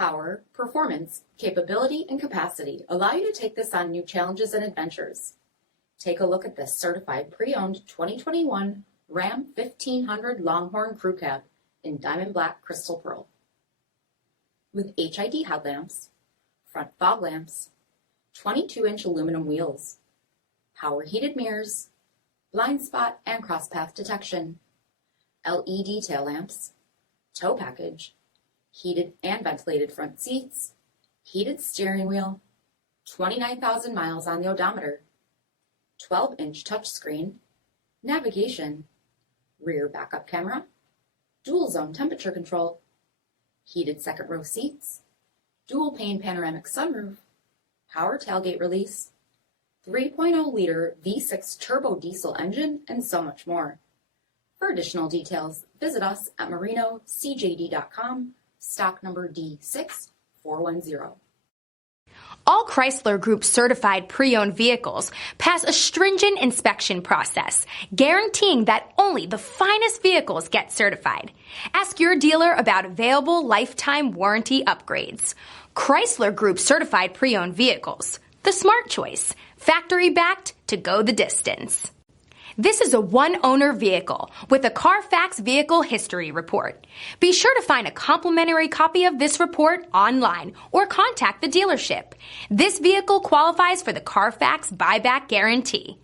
Power, performance, capability, and capacity allow you to take this on new challenges and adventures. Take a look at this certified pre-owned 2021 Ram 1500 Longhorn Crew Cab in Diamond Black Crystal Pearl. With HID headlamps, front fog lamps, 22-inch aluminum wheels, power heated mirrors, blind spot and cross-path detection, LED tail lamps, tow package, heated and ventilated front seats, heated steering wheel, 29,000 miles on the odometer, 12-inch touchscreen, navigation, rear backup camera, dual zone temperature control, heated second row seats, dual pane panoramic sunroof, power tailgate release, 3.0-liter V6 turbo diesel engine, and so much more. For additional details, visit us at marinocjd.com, stock number D6410. All Chrysler Group certified pre-owned vehicles pass a stringent inspection process, guaranteeing that only the finest vehicles get certified. Ask your dealer about available lifetime warranty upgrades. Chrysler Group certified pre-owned vehicles, the smart choice, factory backed to go the distance. This is a one-owner vehicle with a CARFAX vehicle history report. Be sure to find a complimentary copy of this report online or contact the dealership. This vehicle qualifies for the CARFAX buyback guarantee.